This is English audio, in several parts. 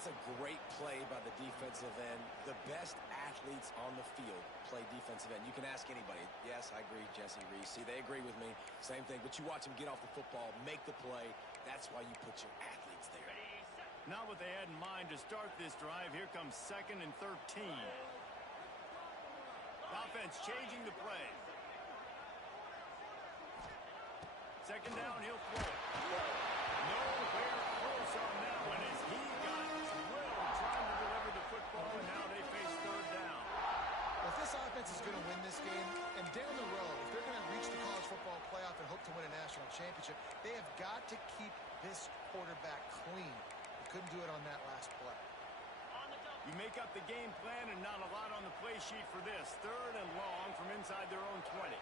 That's a great play by the defensive end. The best athletes on the field play defensive end. You can ask anybody. Yes, I agree, Jesse Reese. See, they agree with me. Same thing. But you watch them get off the football, make the play. That's why you put your athletes there. Not what they had in mind to start this drive. Here comes 2nd and 13. Offense changing the play. 2nd down, he'll throw. Nowhere close on that one as he got drilled trying to deliver the football, and now they face 3rd down. Well, if this offense is going to win this game, and down the road, if they're going to reach the college football playoff and hope to win a national championship, they have got to keep this quarterback clean. They couldn't do it on that last play. You make up the game plan and not a lot on the play sheet for this. 3rd and long from inside their own 20.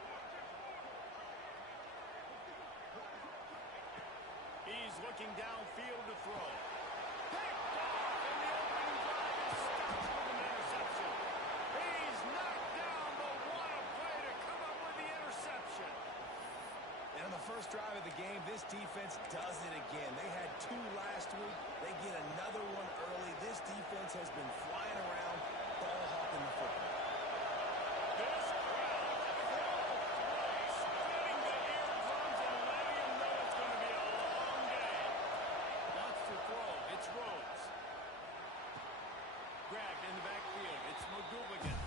He's looking downfield to throw. Picked off, and the opening drive is stopped with an interception. He's knocked down, but what a play to come up with the interception. And on the first drive of the game, this defense does it again. They had 2 last week. They get another one early. This defense has been flying around, ball hawking the football. This crowd splitting the eardrums and letting him know it's going to be a long day. Wants to throw. It's Rhodes. Grabbed in the backfield. It's McGooligan.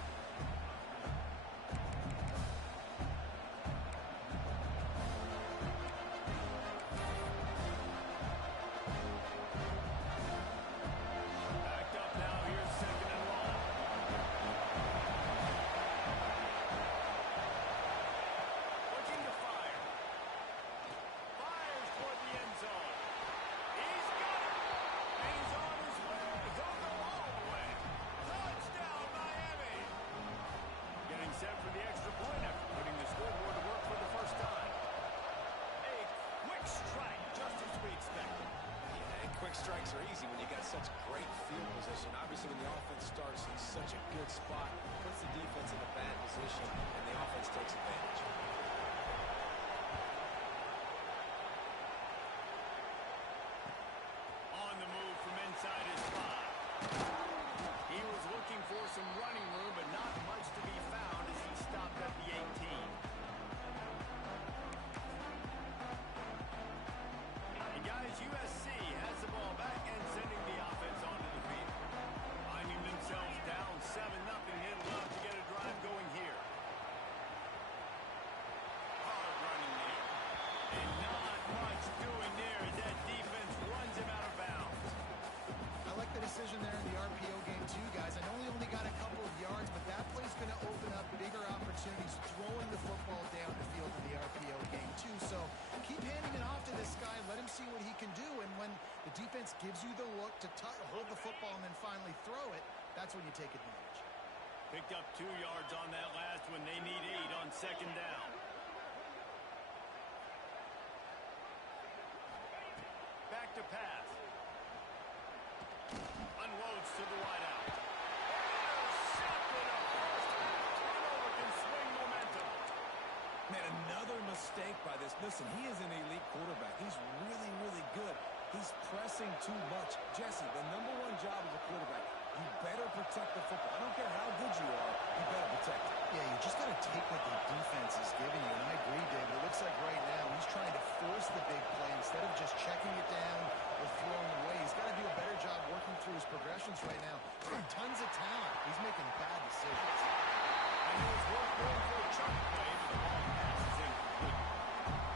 Strikes are easy when you got such great field position. Obviously, when the offense starts in such a good spot, puts the defense in a bad position, and the offense takes advantage. On the move from inside his spot. He was looking for some running room, but not much to be found as he stopped at the 18. Guys, USC has the ball back and sending the offense onto the field. Finding themselves down 7-0. They'd love to get a drive going here. Hard running there. And not much doing there as that defense runs him out of bounds. I like the decision there in the RPO game too, guys. I know he only got a couple of yards, but that play's going to open up bigger opportunities throwing the football down the field in the RPO game too. So keep handing it off to this guy. Let him see what he can do. And when the defense gives you the look to hold the football and then finally throw it, that's when you take advantage. Picked up 2 yards on that last one. They need 8 on 2nd down. Back to pass. Unloads to the wideout. Intercepted. A first half turnover can swing momentum. Man, another mistake by this. Listen, he is an elite quarterback. He's really, really good. He's pressing too much. Jesse, the #1 job of a quarterback, you better protect the football. I don't care how good you are, you better protect it. Yeah, you just got to take what the defense is giving you. And I agree, David. It looks like right now he's trying to force the big play instead of just checking it down or throwing away. He's got to do a better job working through his progressions right now. He's got tons of talent. He's making bad decisions. And it was worth going for a chunk play, but the ball pass is incomplete.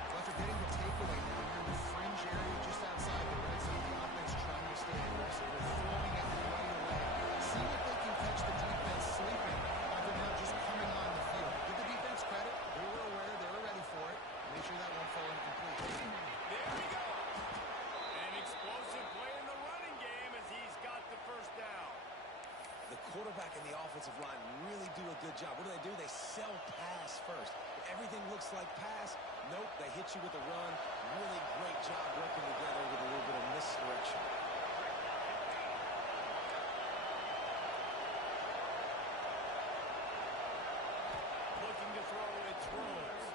Well, after getting the takeaway now, you're in the fringe area just outside the red zone. The offense trying to stay aggressive. They're throwing it right away. See if they can catch the defense sleeping after now just coming on the field. Give the defense credit. They were aware. They were ready for it. Make sure that won't fall incomplete. There we go. An explosive play in the running game as he's got the first down. The quarterback and the offensive line really do a good job. What do? They sell pass first. Everything looks like pass. Nope, they hit you with a run. Really great job working together with a little bit of misdirection. Looking to throw, it's Rhodes.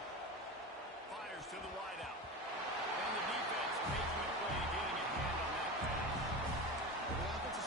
Fires to the wideout. And the defense making a play, getting a hand on that pass. The offense is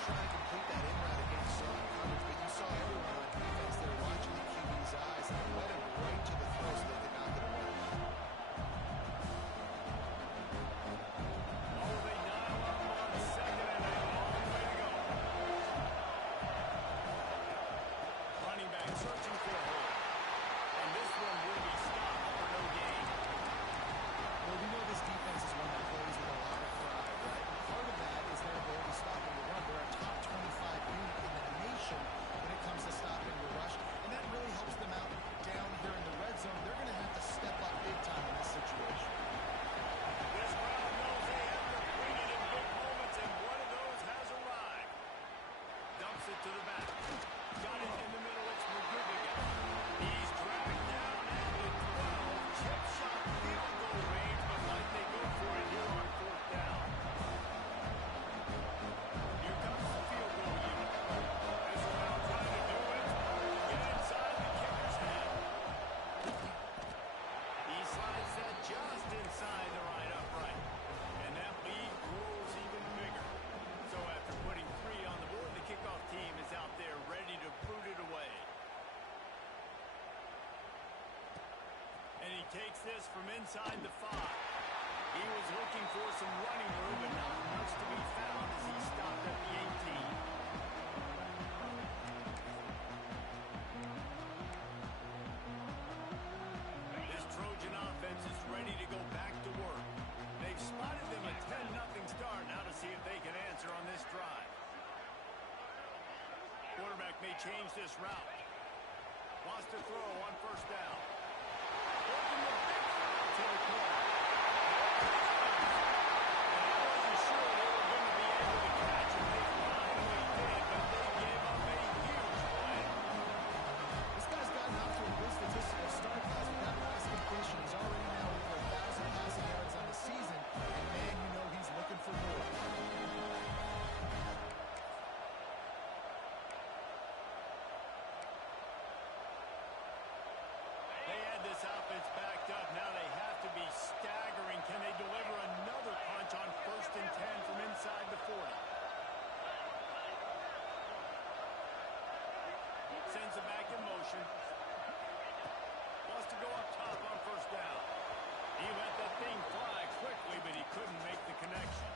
takes this from inside the 5. He was looking for some running room, but not much to be found as he stopped at the 18. This Trojan offense is ready to go back to work. They've spotted them a 10-0 start. Now to see if they can answer on this drive. Quarterback may change this route. Wants to throw on first down. Working the big throw to the corner. And I wasn't sure they were going to be able to catch him. They finally did, but they gave up a huge play. This guy's gotten off to a good statistical start, guys. With that last completion, he's already now over 1,000 passing yards on the season. And, man, you know he's looking for more. Offense backed up. Now they have to be staggering. Can they deliver another punch on 1st and 10 from inside the 40? Sends it back in motion. Wants to go up top on first down. He let that thing fly quickly, but he couldn't make the connection.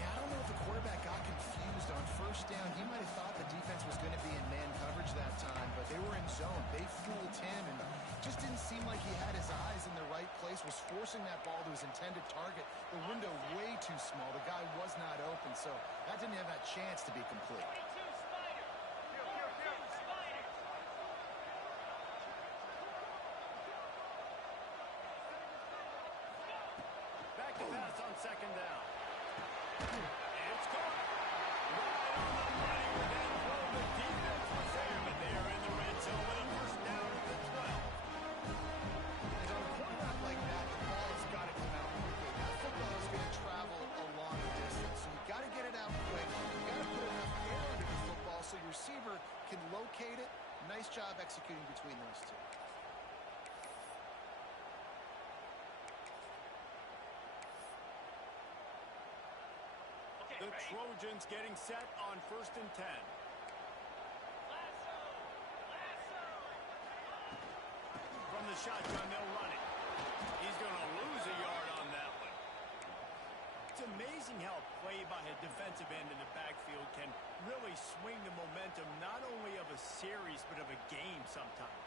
Yeah, I don't know if the quarterback got confused on first down. He might have thought the defense was going to be in man coverage that time, but they were in zone. They fooled him, and just didn't seem like he had his eyes in the right place, was forcing that ball to his intended target. The window way too small. The guy was not open, so that didn't have that chance to be complete. Back to pass on second down. It's caught. Right on the money with that throw. The defense was there, but they are in the red zone with a first down at the 12. And on a quarterback like that, the ball's got to come out quickly. That football is going to travel a long distance, so you got to get it out quick. You got to put enough air into the football so your receiver can locate it. Nice job executing between those two. The Trojans getting set on 1st and 10. From the shotgun, they'll run it. He's going to lose a yard on that one. It's amazing how play by a defensive end in the backfield can really swing the momentum not only of a series but of a game sometimes.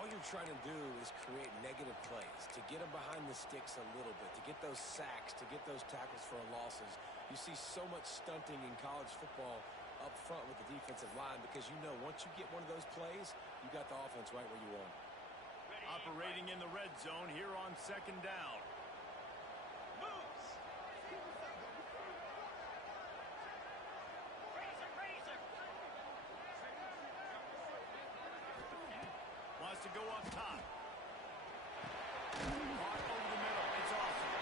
All you're trying to do is create negative plays, to get them behind the sticks a little bit, to get those sacks, to get those tackles for losses. You see so much stunting in college football up front with the defensive line because you know once you get one of those plays, you got the offense right where you want it. Operating in the red zone here on second down. Moves. Razor. Wants to go up top. Caught over the middle. It's awesome.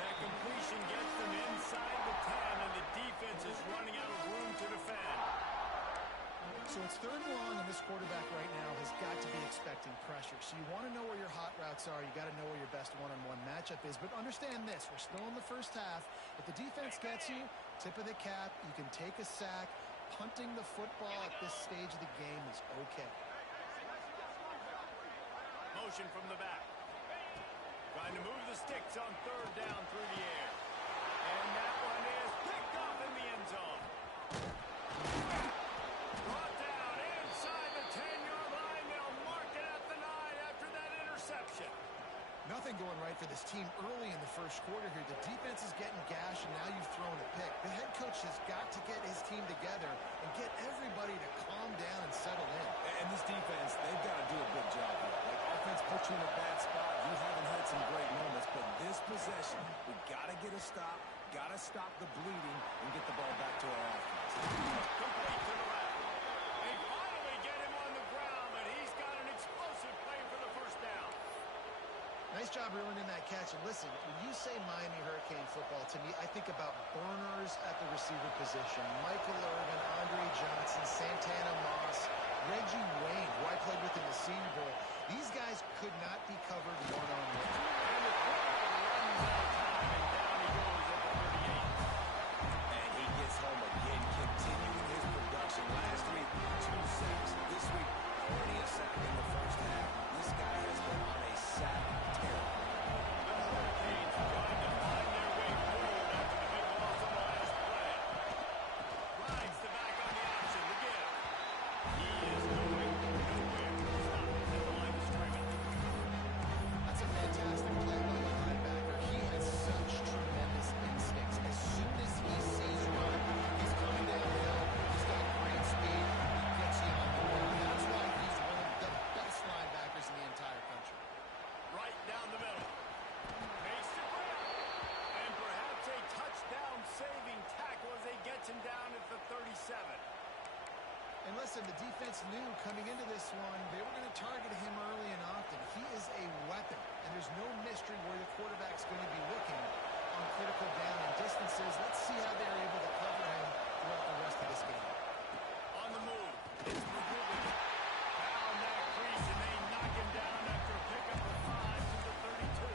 That completion gets them inside the 10, and the defense is running out of room to defend. So it's 3rd and long, and this quarterback right now has got to be expecting pressure. So you want to know where your hot routes are. You got to know where your best one-on-one matchup is. But understand this, we're still in the first half. If the defense gets you, tip of the cap, you can take a sack. Punting the football at this stage of the game is okay. Motion from the back. Trying to move the sticks on 3rd down through the air. And that one is picked off in the end zone. Brought down inside the 10-yard line. They'll mark it at the 9 after that interception. Nothing going right for this team early in the first quarter here. The defense is getting gashed, and now you've thrown a pick. The head coach has got to get his team together and get everybody to calm down and settle in. And this defense, they've got to do a good job here. Like, offense put you in a bad spot. You haven't had some great moments, but this possession, we got to get a stop, got to stop the bleeding, and get the ball back to our offense. Complete to the left. They finally get him on the ground, but he's got an explosive play for the first down. Nice job reeling in that catch. And listen, when you say Miami Hurricane football, to me, I think about burners at the receiver position. Michael Irvin, Andre Johnson, Santana Moss, Reggie Wayne, who I played with in the Senior Bowl. These guys could not be covered one-on-one. And the quarterback runs out of time, and down he goes at the 38. And he gets home again, continuing his production. Last week, 2 sacks. This week, already a sack in the first half. This guy has been on a sack tear. listen, the defense knew coming into this one, they were going to target him early and often. He is a weapon, and there's no mystery where the quarterback's going to be looking on critical down and distances. Let's see how they're able to cover him throughout the rest of this game. On the move, it's McGowan. Down that crease, and they knock him down after a pickup of 5 to the 32.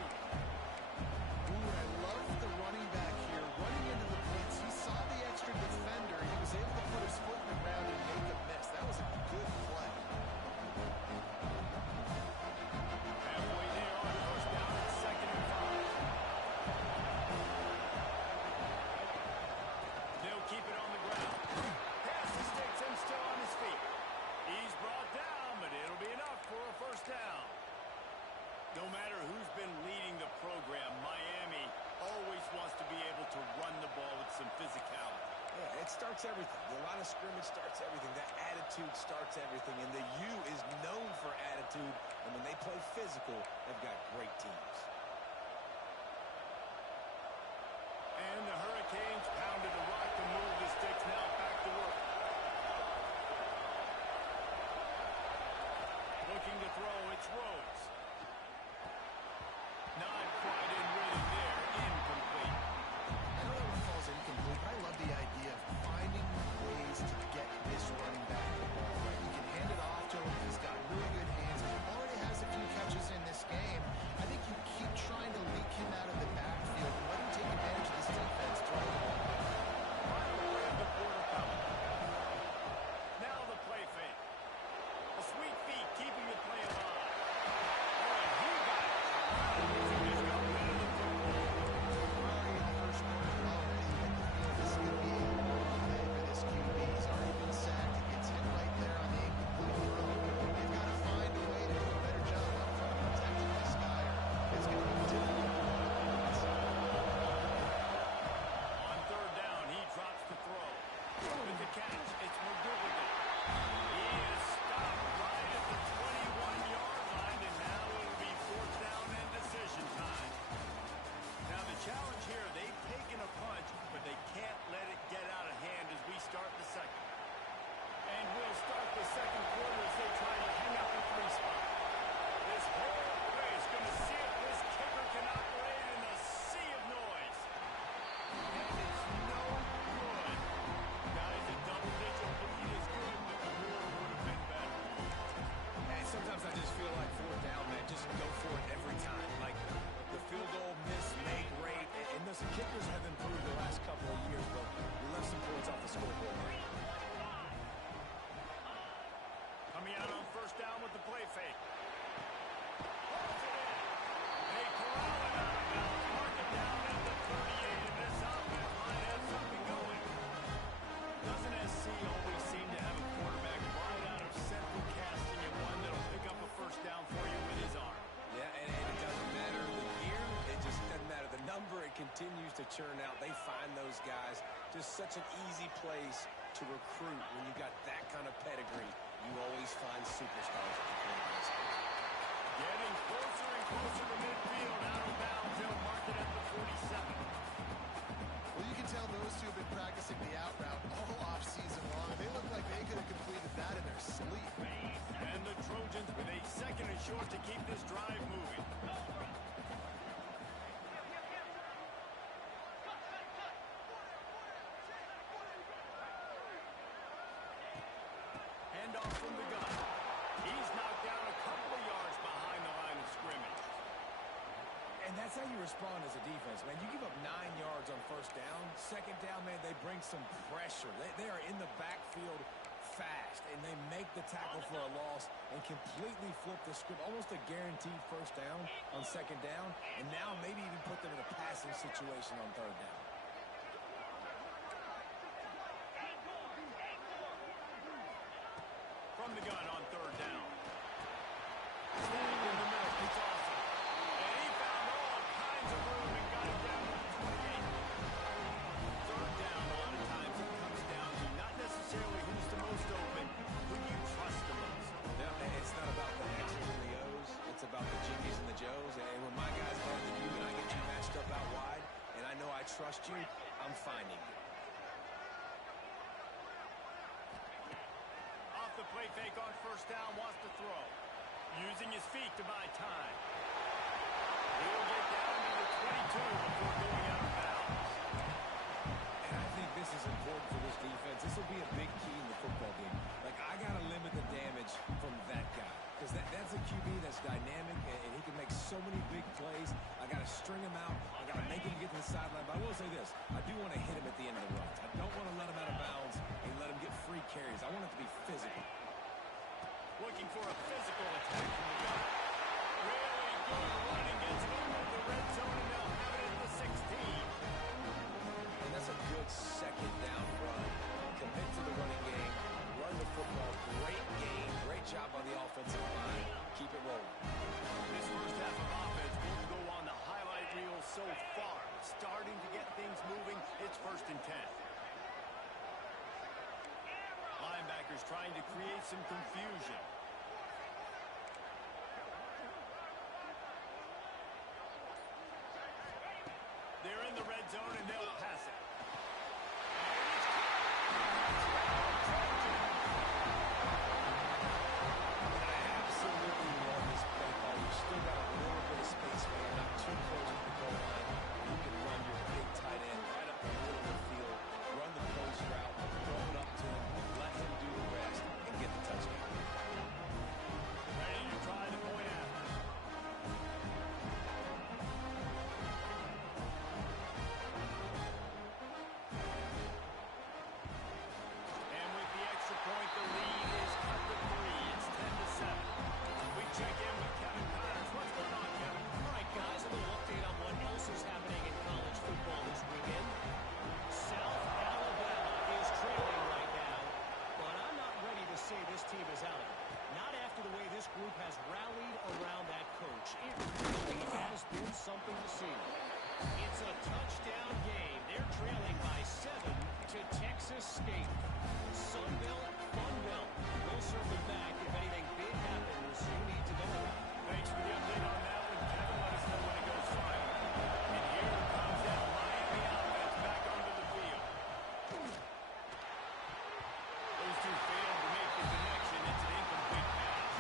Ooh, I love the running back here. Running into the blitz, he saw the extra defender. He was able to put his foot in the ground and make a miss. That was a good play. Halfway there on first down, it's 2nd and 5. They'll keep it on the ground. Pass the sticks and still on his feet. He's brought down, but it'll be enough for a first down. No matter who's been leading the program, Miami always wants to be able to run the ball with some physicality. Yeah, it starts everything. The line of scrimmage starts everything. That attitude starts everything. And the U is known for attitude. And when they play physical, they've got great teams. And the Hurricanes pounded the rock to move the sticks. Now back to work. Looking to throw, it's Rhodes. Not quite in rhythm there. Incomplete. I know that one falls incomplete, but I love the idea of finding ways to get this running back the ball, right? You can hand it off to him. He's got really good hands. Already has a few catches in this game. I think you keep trying to leak him out of the backfield and let him take advantage of this defense throwing the ball. The quarter coming. Now the play fake. A sweet feet keeping the play alive. Oh, and he got it. He's got rid of the football. Already in the first quarter, already you get the feel this could be a long day for this QB. He's already been sacked. He gets hit right there on the incomplete throw. They've got to find a way to do a better job up front of protecting this guy, or it's going to be difficult. On third down, he drops the throw. With the catch, it's McGowan. He is stopped right at the 21-yard line, and now it'll be 4th down and decision time. Now the challenge here, they've taken a punch, but they can't let it get out of hand as we start the second. And we'll start the second quarter as they try to hang up the 3 spot. This whole play is going to see if this kicker can operate in a sea of noise. And it's no good. Guys, a double-digit lead is good, but the score would have been better. And sometimes I just feel like 4th down, man, just go for it every time. Like the field goal miss, make rate. And listen, kickers have improved the last couple of years, but we left some points off the scoreboard. Coming out on first down with the play fake. Pulls it in. They corral it out of bounds. Mark it down at the 38, and this offense might have something going. Doesn't SC always seem to have a quarterback right out of central casting and one that'll pick up a first down for you with his arm? Yeah, and it doesn't matter the year. It just doesn't matter the number. It continues to churn out. They find those guys. Just such an easy place to recruit when you got that kind of pedigree. You always find superstars at the quarterback spot. Getting closer and closer to midfield. Out of bounds. They'll mark it at the 47. Well, you can tell those two have been practicing the out route all off-season long. They look like they could have completed that in their sleep. And the Trojans with a 2nd and short to keep this drive moving. Handoff from the gun. He's knocked down a couple of yards behind the line of scrimmage. And that's how you respond as a defense, man. You give up 9 yards on first down. 2nd down, man, they bring some pressure. They are in the backfield fast, and they make the tackle for a loss and completely flip the script. Almost a guaranteed first down on 2nd down, and now maybe even put them in a passing situation on 3rd down. From the gun on 3rd down. Standing in the middle, it's awesome. And he found all kinds of room and got it down to the 28. 3rd down, a lot of times it comes down to not necessarily who's the most open, who you trust the most. No, it's not about the X's and the O's. It's about the Jimmies and the Joes. And when my guy's better than you and I get you matched up out wide, and I know I trust you, I'm finding you. play fake on first down, wants to throw. Using his feet to buy time. He'll get down to the 22 before going out of bounds. And I think this is important for this defense. This will be a big key in the football game. Like, I got to limit the damage from that guy. Because that's a QB that's dynamic, and he can make so many big plays. I got to string him out. I got to make him get to the sideline. But I will say this. I do want to hit him at the end of the runs. I don't want to let him out of bounds and let him get free carries. I want it to be physical. Looking for a physical attack from the guy. Really good running. Gets it into the red zone, and they'll have it at the 16. And that's a good second down run. Commit to the running game. Run the football. Great game. Great job by the offensive line. Keep it rolling. This first half of offense won't go on the highlight reel so far. Starting to get things moving. It's 1st and 10. Linebackers trying to create some confusion. They're in the red zone, and they'll pass it. I absolutely love this play call. You still got a little bit of space, but you're not too close to the goal line. You can run your big tight end right up the middle of the field, run the post route, throw it up to him, let him do the rest, and get the touchdown. Ready to try the point after. And with the extra point, the lead is cut to 3. It's 10-7. We check in with Kevin Connors. What's going on, Kevin? All right, guys, a little update on what else is happening in college football this weekend. South Alabama is trailing right now, but I'm not ready to say this team is out of it. Not after the way this group has rallied around that coach. It really has been something to see. It's a touchdown game. They're trailing by 7 to Texas State. Sunbelt, Funbelt. We'll circle back if anything big happens you need to know about. Thanks for the update on that one, Kevin. Let us know when it goes final. And here comes that Miami offense back onto the field. Those two failed to make the connection. It's an incomplete pass.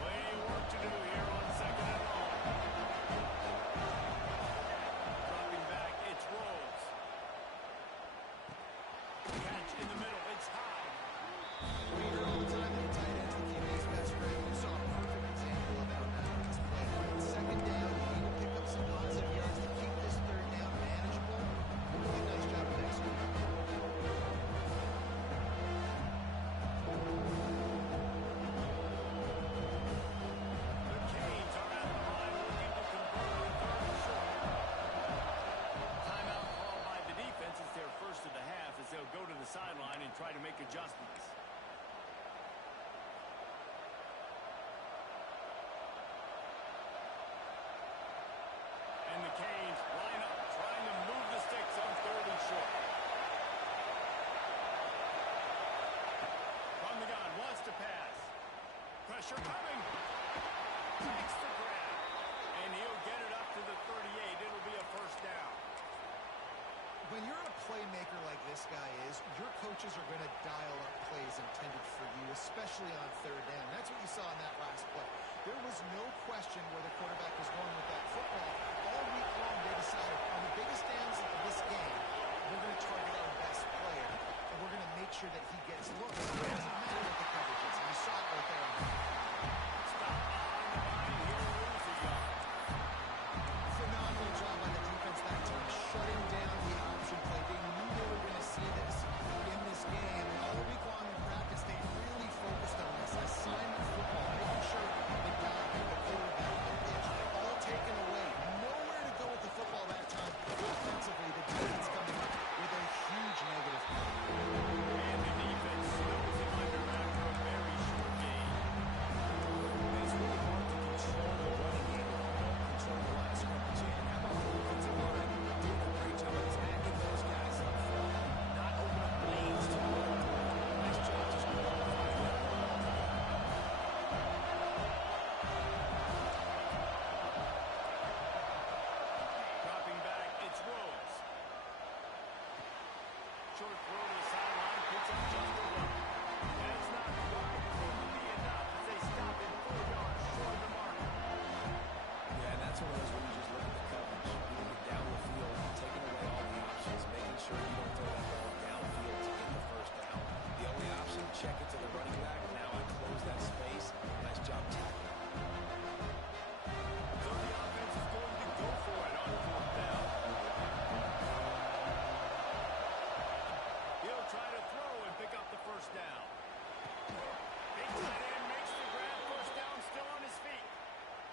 Plenty of work to do here on 2nd and long. Dropping back, it's Rhodes. Catch in the middle, it's high. We hear all the time that the tight end's the QB's best friend. You saw a perfect example of that on this play. On 2nd down, you need to pick up some positive yards to keep this 3rd down manageable. Really nice job of executing. The Canes are at the line looking to convert on 3rd and short. Timeout called by the defense. It's their first of the half as they'll go to the sideline and try to make adjustments. And the Canes line up, trying to move the sticks on 3rd and short. From the gun, wants to pass. Pressure coming. Takes the grab. And he'll get it up to the 38. It'll be a 1st down. When you're a playmaker like this guy is, your coaches are going to dial up plays intended for you, especially on 3rd down. That's what you saw in that last play. There was no question where the quarterback was going with that football. All week long, they decided on the biggest downs of this game, we're going to target our best player, and we're going to make sure that he gets looks. It doesn't matter what the coverage is, and you saw it right there on the Stop behind the line. He'll lose a yard. phenomenal job by the defense that time, shutting down the option play. They knew they were going to see this in this game. And all week long in practice, they really focused on this assignment football, making sure the guy, the quarterback, the pitch, all taken away. Nowhere to go with the football that time. Offensively, the defense coming up with a huge negative play. And the defense slows it short throw to the sideline, picks up just the one. That's not quite going to be enough as they stop him 4 yards short of the marker. Yeah, and that's one of those where you just look at the coverage. You look at down the field, taking away all the options, making sure you don't throw that ball downfield to get the first down. The only option, check it to the running back. Now I close that space. Nice job tackling. So the offense is going to go for it on 4th down. He'll try to throw and pick up the first down. Big tight end makes the grab, first down, still on his feet.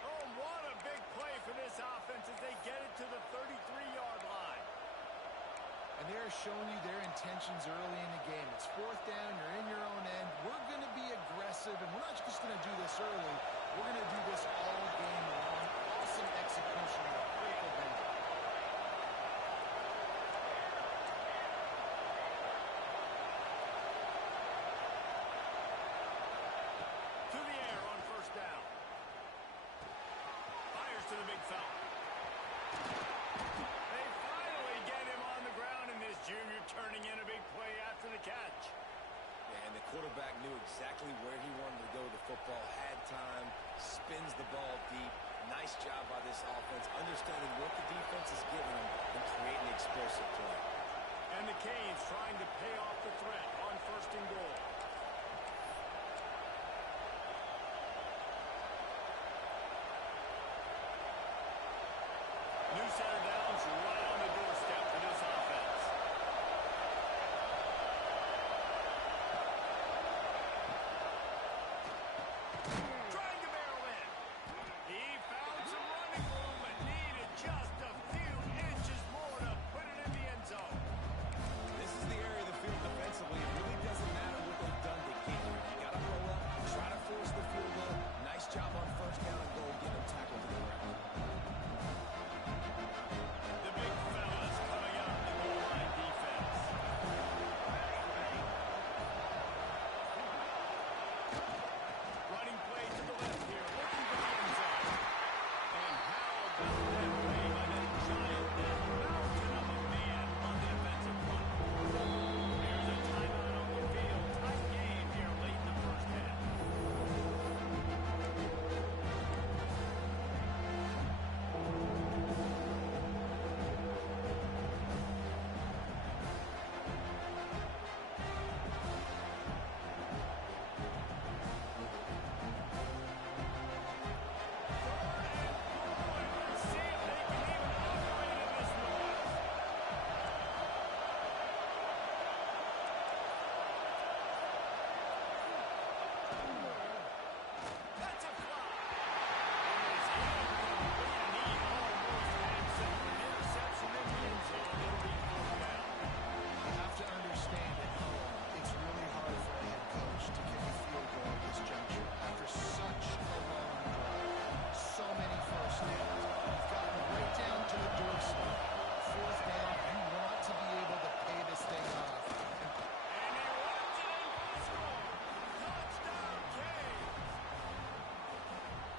Oh, what a big play for this offense as they get it to the 33-yard line. And they're showing you their intentions early in the game. It's 4th down, you're in your own end. We're going to be aggressive, and we're not just going to do this early. We're going to do this all game long. Awesome execution at a critical down. To the air on first down. Fires to the big fella. They finally get him on the ground, and this junior turning in a big play after the catch. Yeah, and the quarterback knew exactly where he wanted to go with the football, had time, spins the ball deep. Nice job by this offense, understanding what the defense is giving them and creating explosive play. And the Canes trying to pay off the threat on 1st and goal. New center downs right on the doorstep for this offense. Trying to barrel in. He found some running room but needed just a few inches more to put it in the end zone. This is the area of the field defensively. It really doesn't matter what they've done to get here. You got to pull up, try to force the field goal. Nice job on first down and goal, get them tackled to the ground. The big fellas coming out in the goal line defense. Running play to the left here, looking for the end zone. And how about that play by that giant, that mountain of a man on the defensive front? Here's a timeout on the field. Tight game here late in the first half. Let's see if they can even operate in this noise. That's a fly. It is incomplete, and he almost had himself an interception in the end zone. It'll be 4th down. You have to understand at home, it's really hard for a head coach to kick a field goal at this juncture after such a long drive. So many first downs. You've gotten right down to the doorstep. 4th down, you want to be able to pay this thing off. And he runs it in for the score. Touchdown, Canes.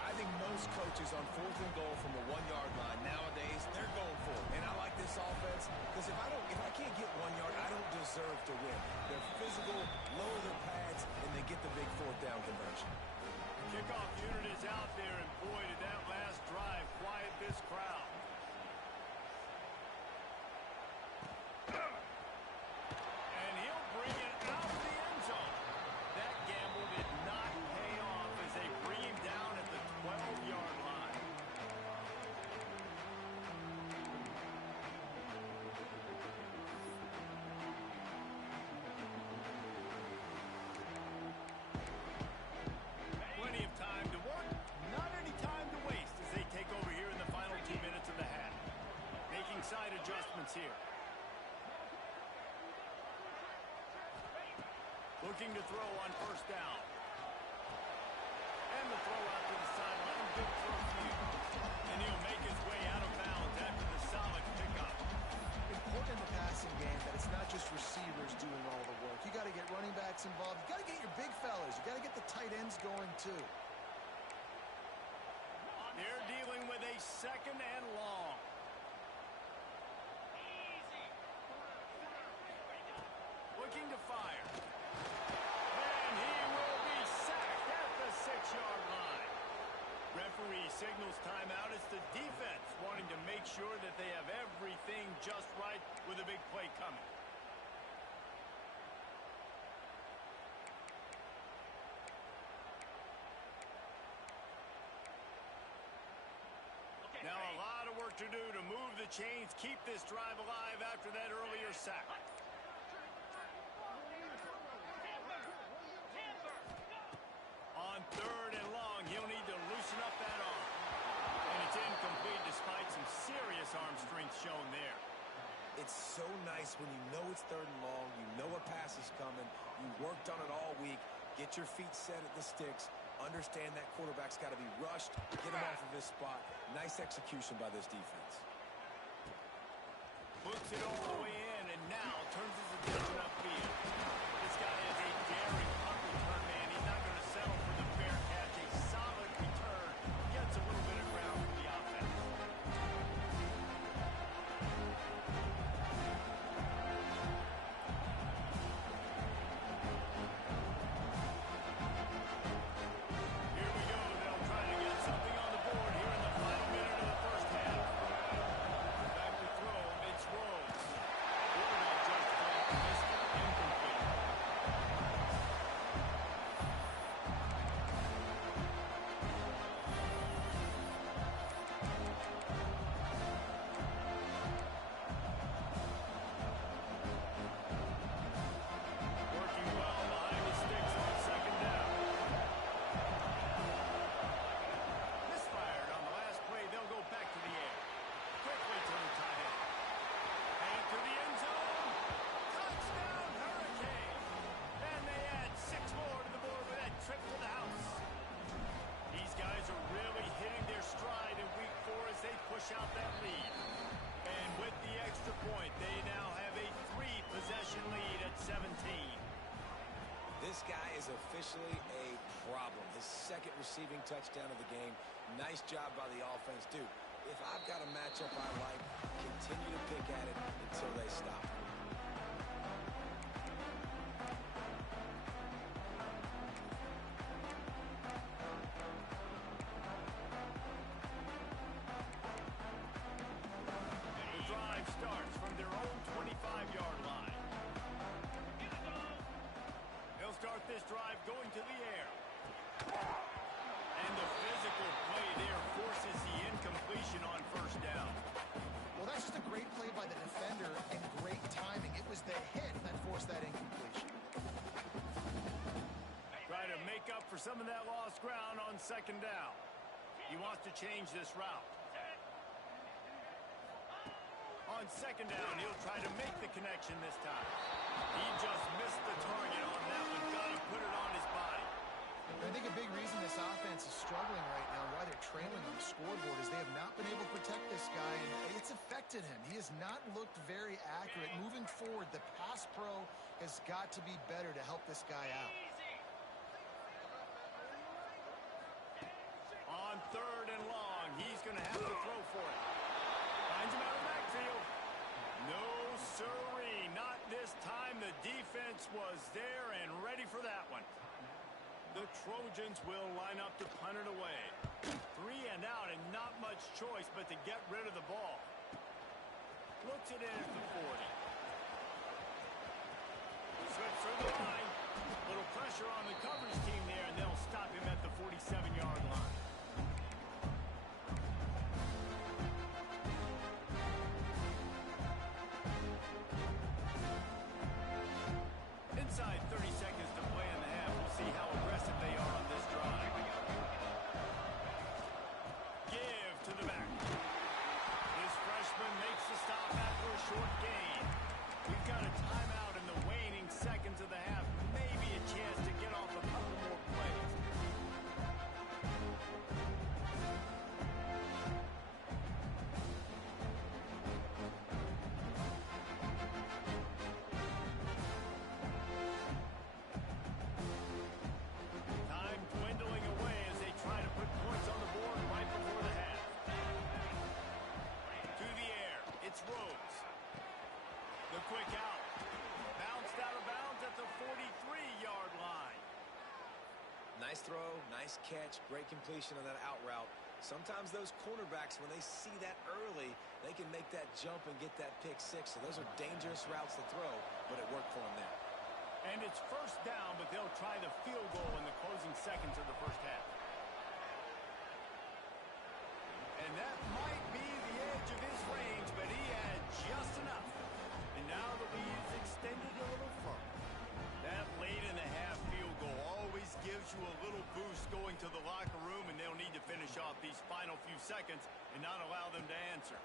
I think most coaches on 4th and goal from the 1-yard line nowadays, they're going for it. And I like this offense because if I can't get 1 yard, I don't deserve to win. They're physical, lower their pads, and they get the big 4th down conversion. Kickoff unit is out there, and boy, did that last drive quiet this crowd. And he'll bring it out of the end zone. That gamble did not pay off as they bring him down at the 12-yard line. Plenty of time to work, not any time to waste as they take over here in the final 2 minutes of the half. Making side adjustments here. Looking to throw on first down. And the throw out to the sideline. Good throw few. And he'll make his way out of bounds after the solid pickup. Important in the passing game that it's not just receivers doing all the work. You got to get running backs involved. You got to get your big fellas. You got to get the tight ends going too. They're dealing with a 2nd and long. he signals timeout, it's the defense wanting to make sure that they have everything just right with a big play coming. Now a lot of work to do to move the chains, keep this drive alive after that earlier sack. On third and long, he'll need to loosen up that arm. And it's incomplete despite some serious arm strength shown there. It's so nice when you know it's third and long, you know a pass is coming, you worked on it all week, get your feet set at the sticks, understand that quarterback's got to be rushed, get him off of his spot. Nice execution by this defense. Puts it all the way in and now turns his attention upfield. This guy is a daring punt return man. He's not going to settle for the fair catch. A solid return. Gets a little bit of ground for the offense. Here we go. They'll try to get something on the board here in the final minute of the first half. Back to throw. It's Rhodes. Quarterback just missed it. Incomplete. Working well behind the sticks on second down. Misfired on the last play. They'll go back to the air. Quickly to the tight end. And to the end zone. Touchdown, Hurricane. And they add 6 more to the board with that trip to the house. These guys are really hitting their stride in week 4 as they push out that lead. And with the extra point, they now have a 3-possession lead at 17. This guy is officially a problem. His second receiving touchdown of the game. Nice job by the offense. Dude, if I've got a matchup I like, continue to pick at it until they stop. The drive starts from their own 25-yard line. They'll start this drive going to the air. And the physical play there forces the incompletion on first down. Well, that's just a great play by the defender and great timing. It was the hit that forced that incompletion. Try to make up for some of that lost ground on second down. He wants to change this route. On second down, he'll try to make the connection this time. He just missed the target on that one. Got to put it on his body. I think a big reason this offense is struggling right now, why they're trailing on the scoreboard, is they have not been able to protect this guy, and it's affected him. He has not looked very accurate. Moving forward, the pass pro has got to be better to help this guy out. On third and long, he's going to have to throw for it. Finds him out of the backfield. No, sirree, not this time. The defense was there and ready for that one. The Trojans will line up to punt it away. 3 and out and not much choice but to get rid of the ball. Looks it in at the 40. Slips through the line. Little pressure on the coverage team there, and they'll stop him at the 47-yard line. Inside 30 seconds to play in the half. We'll see how aggressive they are on this drive. Give to the back. This freshman makes the stop after a short gain. We've got a timeout in the waning seconds of the half. Maybe a chance to get off a couple more plays. Time dwindling away as they try to put points on the board right before the half. To the air, it's Rhodes. The quick out. Bounced out of bounds at the 43-yard line. Nice throw, nice catch, great completion on that out route. Sometimes those cornerbacks, when they see that early, they can make that jump and get that pick six. So those are dangerous routes to throw, but it worked for them there. And it's first down, but they'll try the field goal in the closing seconds of the first half. And that might be the edge of his range, but he had just enough. And now the lead is extended a little further. That late in the half field goal always gives you a little boost going to the locker room, and they'll need to finish off these final few seconds and not allow them to answer.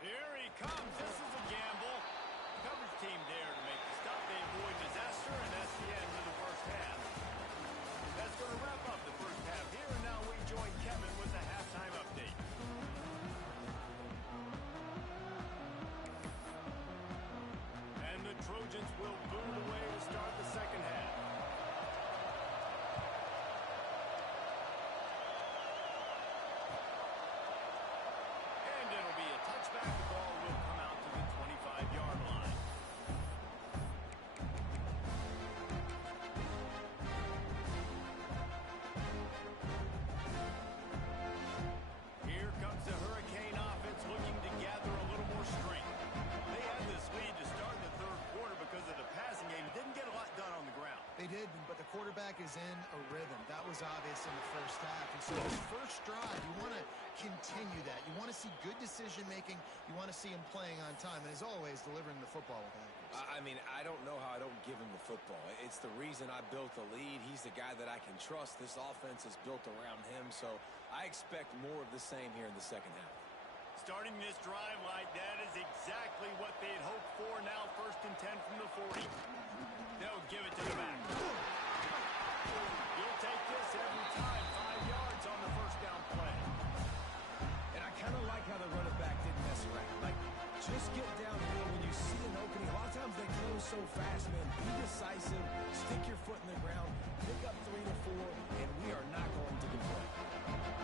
Here he comes. This is a gamble. Coverage team there to make the stop. They avoid disaster, and that's the end of the first half. That's going to wrap up the first half here, and now we join Kevin with the halftime update. And the Trojans will boot away to start the second half. And it'll be a touchback. The ball will come out to the 25-yard line. Here comes the Hurricane offense looking to gather a little more strength. They had this lead to start in the third quarter because of the passing game. Didn't get a lot done on the ground. They did, but the quarterback is in a rhythm. That was obvious in the first half. And so his first drive, you want to continue that. You want to see good decision-making. You want to see him playing on time. And as always, delivering the football with accuracy. I mean, I don't know how I don't give him the football. It's the reason I built the lead. He's the guy that I can trust. This offense is built around him, so I expect more of the same here in the second half. Starting this drive like that is exactly what they had hoped for. Now 1st and 10 from the 40. They'll give it to the back. You'll take this every time. 5 yards on the first down play. And I kind of like how the running back didn't mess around. Like, just get downhill when you see an opening. A lot of times they close so fast, man. Be decisive. Stick your foot in the ground. Pick up 3 to 4, and we are not going to complain.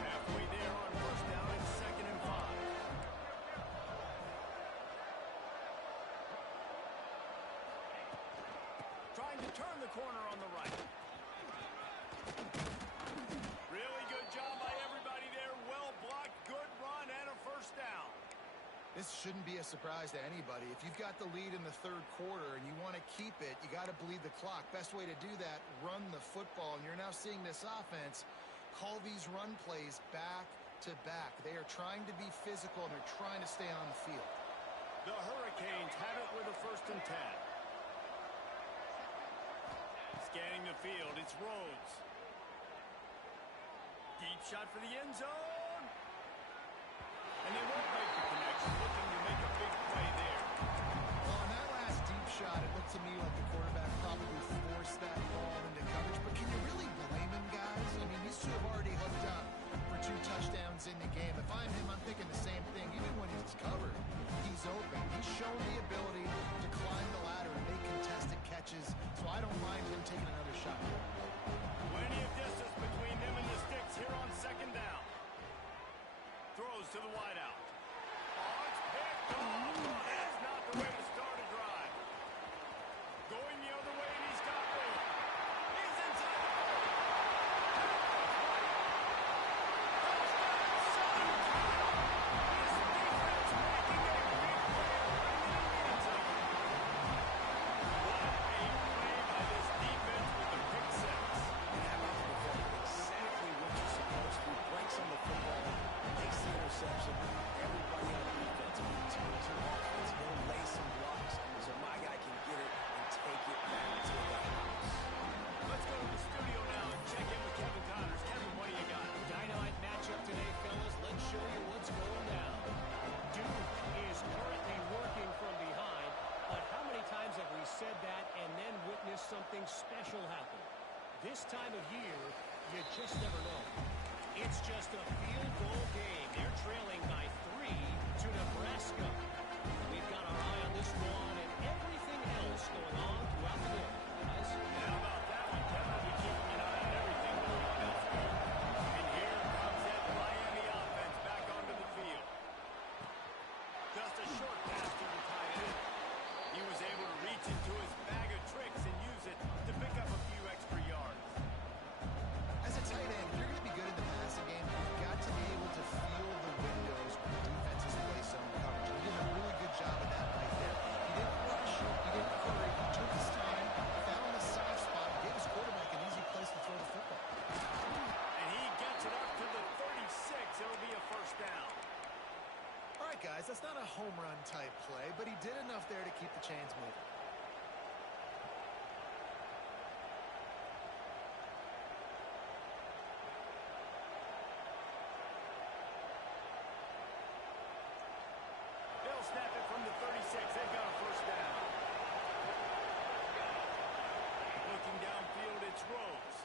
Halfway there on first down and 2nd and 5. Trying to turn the corner on the right. Really good job by everybody there. Well blocked, good run, and a first down. This shouldn't be a surprise to anybody. If you've got the lead in the third quarter and you want to keep it, you got to bleed the clock. Best way to do that, run the football. And you're now seeing this offense call these run plays back to back. They are trying to be physical, and they're trying to stay on the field. The Hurricanes have it with a 1st and 10. Scanning the field, it's Rhodes. Deep shot for the end zone. And they won't make the connection, looking to make a big play there. Well, on that last deep shot, it looked to me like the quarterback probably forced that ball into coverage. But can you really blame him, guys? I mean, these two have already hooked up for 2 touchdowns in the game. If I'm him, I'm thinking the same thing. Even when he's covered, he's open. He's shown the ability to climb the ladder and make contested catches, so I don't mind him taking another shot. Plenty of distance between them and the sticks here on 2nd down. Throws to the wideout. Oh, it's picked off. Oh, that's not the way to start a drive. Going the other way, and he's got room. He's inside the 40. Touchdown, son! This defense making a big play right in the end zone. What a play by this defense with the pick six. And how about the performance? Exactly what you're supposed to do. Breaks on the football, makes the interception. Everybody on defense, turns your offense. He'll lay some blocks so my guy can get it and take it back to the house. Let's go to the studio now and check in with Kevin Connors. Kevin, what do you got? Dynamite matchup today, fellas. Let's show you what's going down. Duke is currently working from behind, but how many times have we said that and then witnessed something special happen? This time of year, you just never know. It's just a field goal game. They're trailing by 3 to Nebraska. We've got our eye on this one and everything else going on throughout the day. Guys, How about that one, Kevin? We keep an eye on everything going on elsewhere. And here comes that Miami offense back onto the field. Just a short pass to the tight end. He was able to reach into his bag of tricks and use it to pick up a few extra yards. As a tight end, if you're going to be good in the passing game, you've home run type play, but he did enough there to keep the chains moving. They'll snap it from the 36. They've got a first down. Looking downfield, it's Rhodes.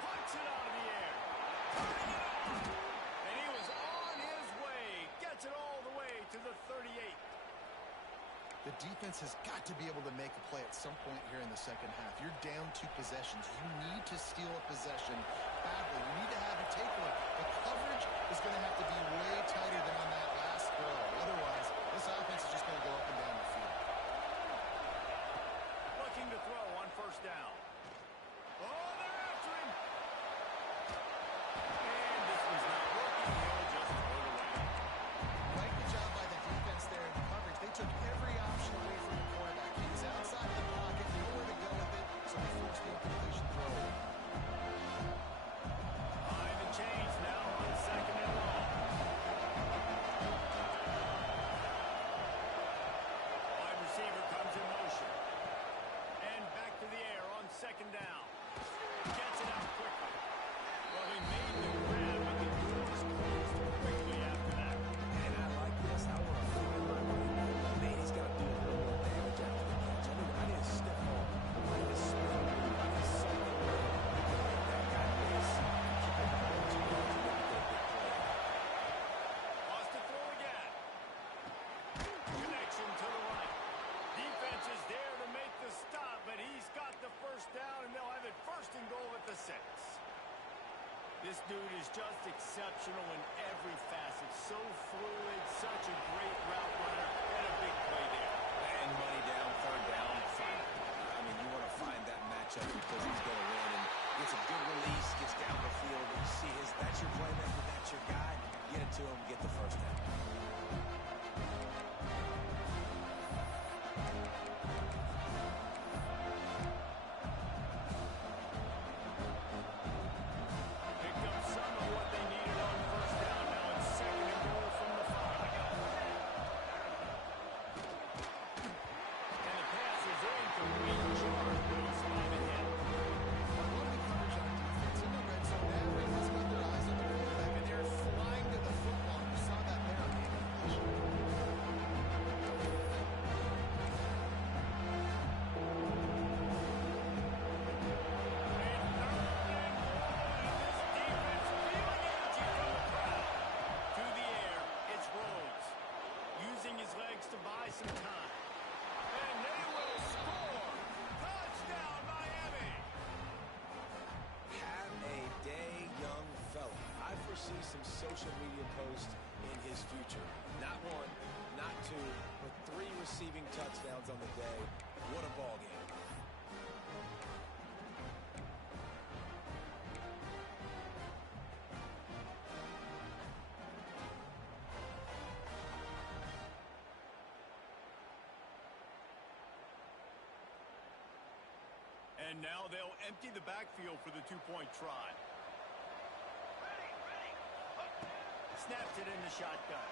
Punts it out of the air. Turning it on. And he was on his way. Gets it all the way to the 38. The defense has got to be able to make a play at some point here in the second half. You're down 2 possessions. You need to steal a possession badly. You need to have a takeaway. The coverage is going to have to be way tighter than on that last throw. Otherwise, this offense is just going to go up and down the field. Looking to throw on first down. Oh, they're after him. And this one's not working. He'll just throw it away. Quite good job by the defense there in the coverage. They took every option away from the quarterback. He was outside of the pocket, nowhere to go with it, so they forced the incompletion throw. Behind the chains now on second and long. Wide receiver comes in motion. And back to the air on second down. Gets it out quickly. Well, he made the grab, but the door was closed quickly after that. And I like this. I want to find my running back. Man, he's got to do a little more damage after the catch. I need a stiff arm. I need a spin move. I need something where we can make that guy miss. Keep him on 2 yards and make a big play. Wants to throw again. Connection to the right. Defense is there to make the stop, but he's got the first down, and they'll have it first and goal at the 6. This dude is just exceptional in every facet. So fluid, such a great route runner, and a big play there. And money down, third down, final. I mean, you want to find that matchup because he's going to win and gets a good release, gets down the field, and you see that's your playmaker, that's your guy. Get it to him, get the first down. Picked up some of what they needed on first down. Now it's second and goal from the 5. And the pass is incomplete. Jordan will spot ahead. I love the coverage on defense. In the red zone, everyone's got their eyes on the quarterback, and they're flying to the football. You saw that there on the incompletion. To the air, it's Rhodes. Using his legs to buy some time. And they will score! Touchdown, Miami! Have a day, young fella. I foresee some social media posts in his future. Not 1, not 2, but 3 receiving touchdowns on the day. What a ball game. And now they'll empty the backfield for the 2-point try. Snaps it in the shotgun.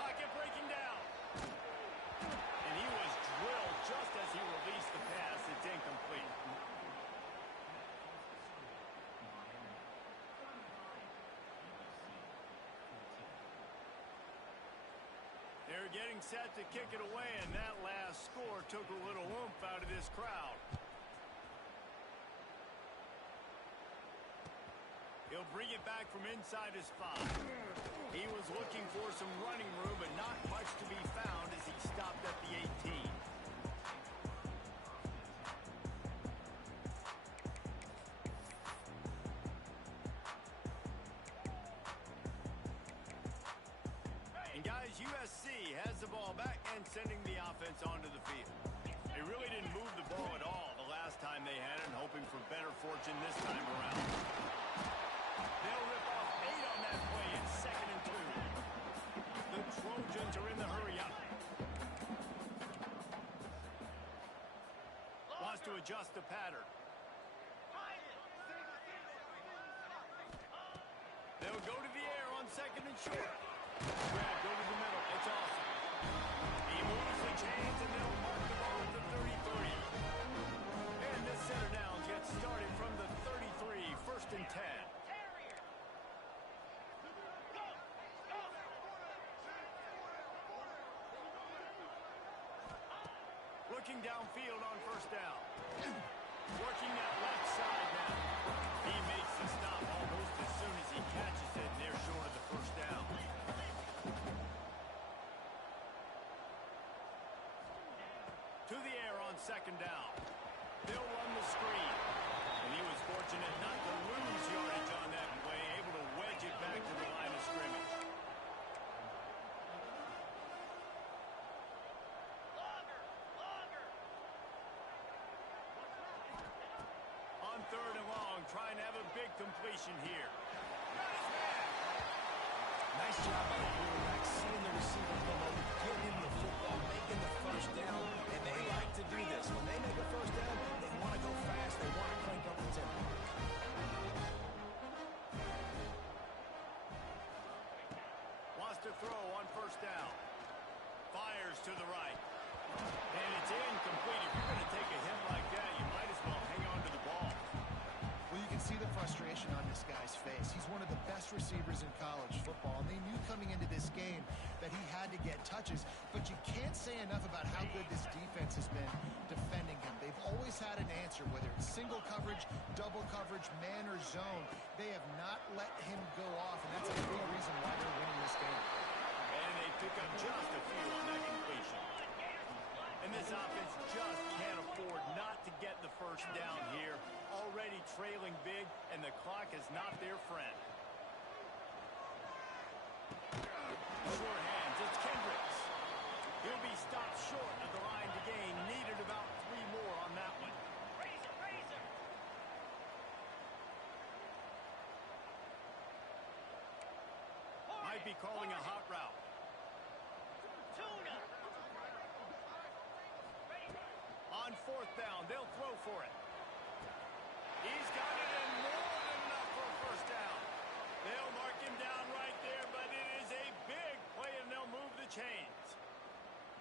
Pocket breaking down. And he was drilled just as he released the pass. It's incomplete. They're getting set to kick it away, and that last score took a little oomph out of this crowd. He'll bring it back from inside his 5. He was looking for some running room, but not much to be found as he stopped at the 18. And guys, USC has the ball back and sending the offense onto the field. They really didn't move the ball at all the last time they had it, hoping for better fortune this time around. They'll rip off 8 on that play. It's second and 2. The Trojans are in the hurry up. Wants to adjust the pattern. They'll go to the air on second and short. Grabbed over the middle. It's awesome. He moves the chains, and they'll mark the ball at the 33. And this center down gets started from the 33, 1st and 10. Terrier. Go. Looking downfield on 1st down. Working that left side now. He makes the stop almost as soon as he catches it, and they're short of the 1st down. To the air on 2nd down. They'll run the screen. And he was fortunate not to lose yardage on that play, able to wedge it back to the line of scrimmage. Longer. On 3rd and long, trying to have a big completion here. Got his man. Nice job by the quarterback, seeing the receiver come over, getting him the football, making the 1st down, and they like to do this. When they make a 1st down, they want to go fast, they want to crank up the tempo. Wants to throw on 1st down. Fires to the right. And it's incomplete. If you're going to take a hit like that, you might as well hang on to the ball. Well, you can see the frustration on this guy's face. He's one of the best receivers in college football, and they knew coming into this game that he had to get touches, but you can't say enough about how good this defense has been defending him. They've always had an answer, whether it's single coverage, double coverage, man or zone. They have not let him go off, and that's a big reason why they're winning this game. And they pick up just a few on that completion. And this offense just can't afford not to get the 1st down here. Already trailing big, and the clock is not their friend. Short hands, it's Kendricks. He'll be stopped short of the line to gain. Needed about 3 more on that one. Razor. Might be calling a hot route. Tuna. On 4th down, they'll throw for it. He's got it, and more than enough for a 1st down. They'll mark him down right there, but it is a big play, and they'll move the chains.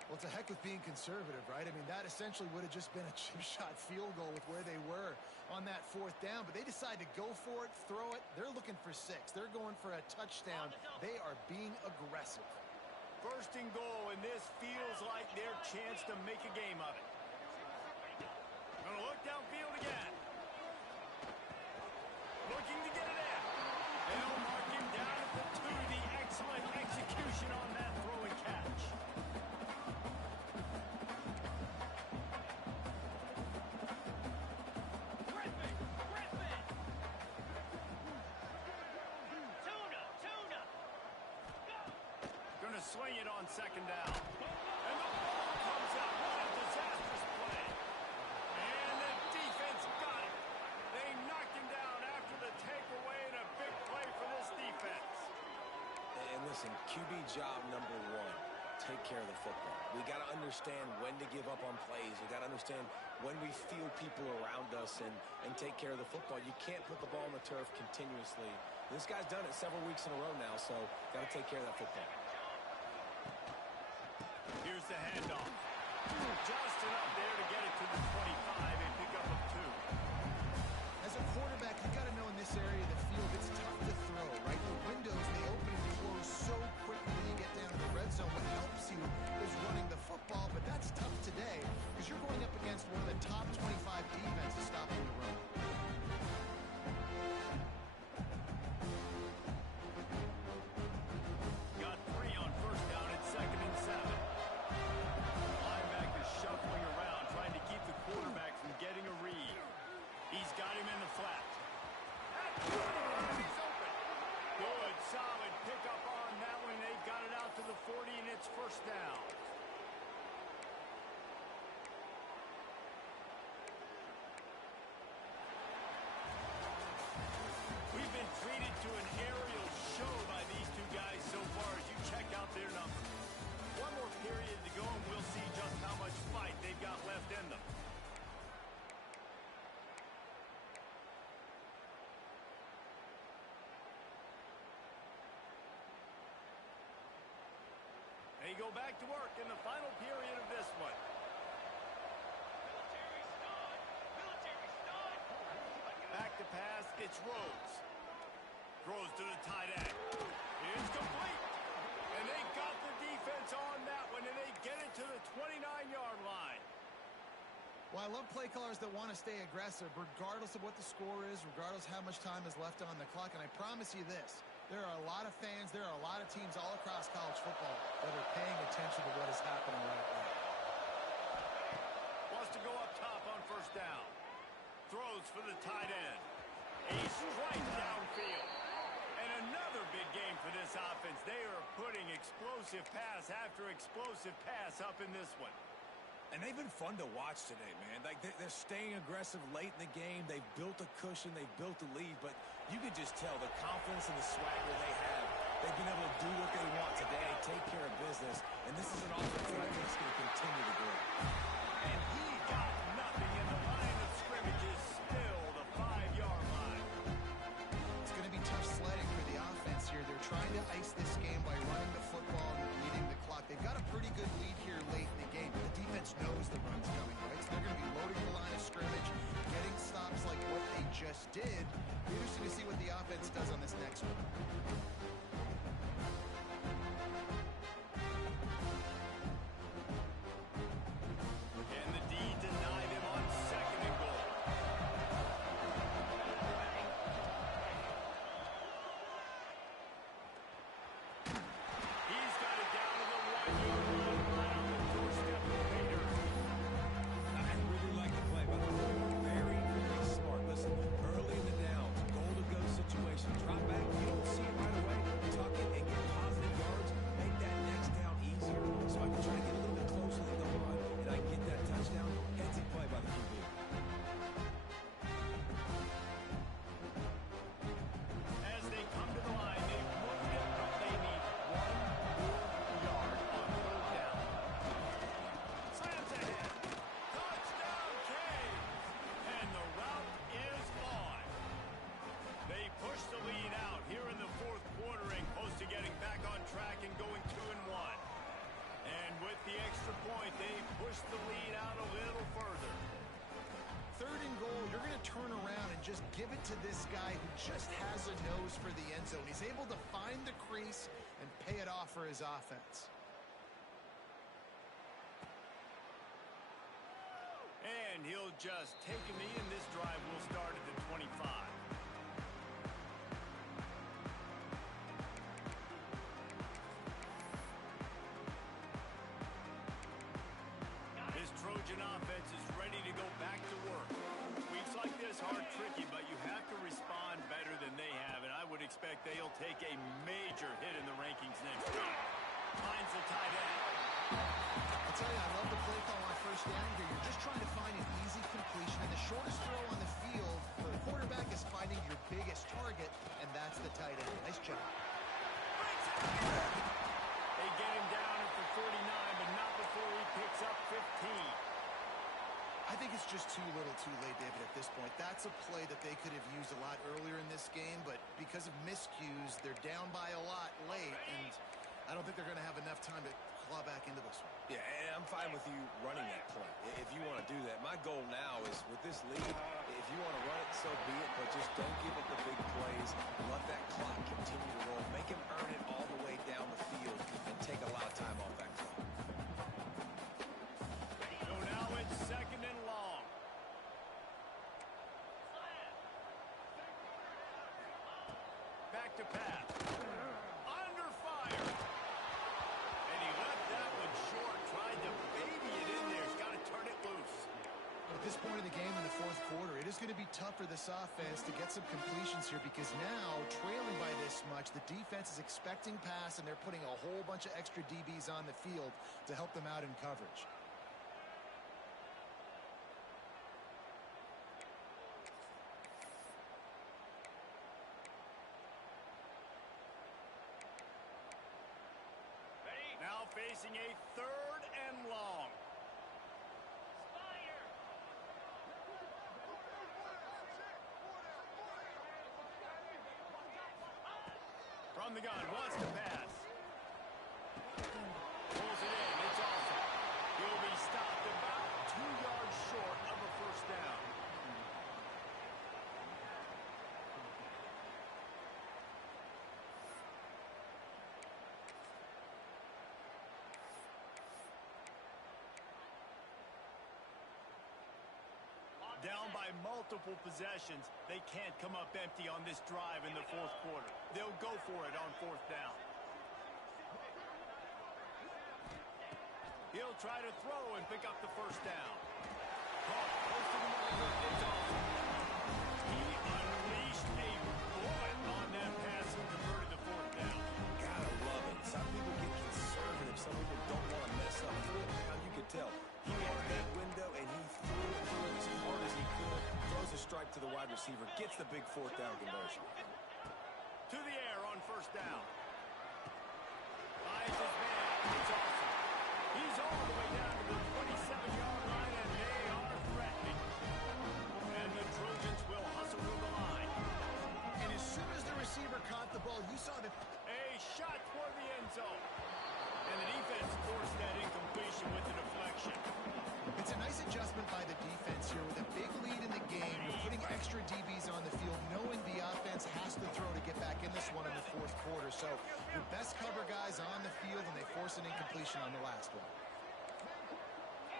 Well, to heck with being conservative, right? I mean, that essentially would have just been a chip shot field goal with where they were on that 4th down, but they decide to go for it, throw it. They're looking for 6. They're going for a touchdown. They are being aggressive. 1st and goal, and this feels like their chance to make a game of it. Gonna look downfield again. Looking to get it in. They'll mark him down at the 2. The excellent execution on that throw and catch. Griffin. Tuna. Go. Gonna swing it on 2nd down. And the ball comes out. What a disastrous play. And the defense got it. They knocked him down after the takeaway, and a big play for this defense. And listen, QB job number 1, take care of the football. We got to understand when to give up on plays. We got to understand when we feel people around us and take care of the football. You can't put the ball on the turf continuously. This guy's done it several weeks in a row now, so got to take care of that football. Here's the handoff. Just enough there to get it to the 25 and pick up a 2. As a quarterback, you got to know in this area of the field, it's tough to throw, right? The windows, they open and close so quickly when you get down to the red zone. What helps you is running the football, but that's tough today because you're going up against one of the top 25 defenses stopping the run. Got 3 on 1st down at 2nd and 7. Linebackers shuffling around, trying to keep the quarterback from getting a read. He's got him in the flat. He's open. Good, solid pickup on that one. They've got it out to the 40, and it's 1st down. They go back to work in the final period of this one. Military stun. Military stun. Back to pass, it's Rhodes. Throws to the tight end. It's complete. And they got the defense on that one, and they get it to the 29-yard line. Well, I love play callers that want to stay aggressive, regardless of what the score is, regardless how much time is left on the clock. And I promise you this, there are a lot of fans, there are a lot of teams all across college football that are paying attention to what is happening right now. Wants to go up top on first down. Throws for the tight end. A strike downfield. And another big game for this offense. They are putting explosive pass after explosive pass up in this one. And they've been fun to watch today, man. Like they're staying aggressive late in the game. They've built a cushion. They've built a lead. But you can just tell the confidence and the swagger they have. They've been able to do what they want today, take care of business. And this is an offense that I think is going to continue to grow. And he got nothing, and the line of scrimmage is still the 5-yard line. It's going to be tough sledding for the offense here. They're trying to ice this game by running the football and leading the clock. They've got a pretty good lead here late in the game. The defense knows the run's coming, right? So they're going to be loading the line of scrimmage, getting stops like what they just did. Interesting to see what the offense does on this next one. And the D denied him on 2nd and goal. He's got it down to the 1-yard line, right on the doorstep of the Raiders. I really like the play, by the way. Very, very smart. Listen, early in the downs, goal-to-go situation. Drop back. You don't see it right away. Tuck it and get positive yards. Make that next down easier so I can try to get a little bit closer to the goal line and I can get that touchdown. Heads and play by the QB. As they come to the line, they moved it, but they need 1 more yard on 3rd down. Slams ahead. Touchdown, Canes. And the route is on. They push the lead out here in the 4th quarter and close to getting back on track and going 2-1. And with the extra point, they push the lead out a little further. 3rd and goal, you're going to turn around and just give it to this guy who just has a nose for the end zone. He's able to find the crease and pay it off for his offense. And he'll just take a knee, and this drive will start at the 25. This Trojan offense is ready to go back to work. Weeks like this are tricky, but you have to respond better than they have, and I would expect they'll take a major hit in the rankings next week. Finds the tight end. I tell you, I love the play call on first down here. You're just trying to find an easy completion, and the shortest throw on the field for a quarterback is finding your biggest target, and that's the tight end. Nice job. They get him down at the 49, but not before he picks up 15. I think it's just too little too late, David, at this point. That's a play that they could have used a lot earlier in this game, but because of miscues, they're down by a lot late, and I don't think they're going to have enough time to claw back into this one. Yeah, and I'm fine with you running that play if you want to do that. My goal now is with this lead, if you want to run it, so be it, but just don't give up the big plays. Let that clock continue to roll. Make him earn it all the way down the field and take a lot of time off that clock. So now it's 2nd and long. Back to pass. Under fire. And he left that one short. Tried to baby it in there. He's got to turn it loose. At this point in the game in the 4th quarter, it is going to be tough for this offense to get some completions here because now, trailing by this much, the defense is expecting pass, and they're putting a whole bunch of extra DBs on the field to help them out in coverage. Now facing a 3rd and long. Fire. From the gun, wants to pass. Pulls Down by multiple possessions, they can't come up empty on this drive in the fourth quarter. They'll go for it on fourth down. He'll try to throw and pick up the first down. Close to the marker. It's off. He unleashed a bullet on that pass and converted the fourth down. Gotta love it. Some people get conservative. Some people don't want to mess up. Now you could tell. He had that window, and he threw it through it as hard as he could. Throws a strike to the wide receiver. Gets the big fourth down conversion. To the air on first down. Finds his man. It's awesome. He's all the way down to the 27-yard line, and they are threatening. And the Trojans will hustle to the line. And as soon as the receiver caught the ball, you saw that. A shot toward the end zone. And the defense forced that incompletion with the deflection. It's a nice adjustment by the defense here. With a big lead in the game, you're putting extra DBs on the field, knowing the offense has to throw to get back in this one in the fourth quarter. So your best cover guys on the field, and they force an incompletion on the last one.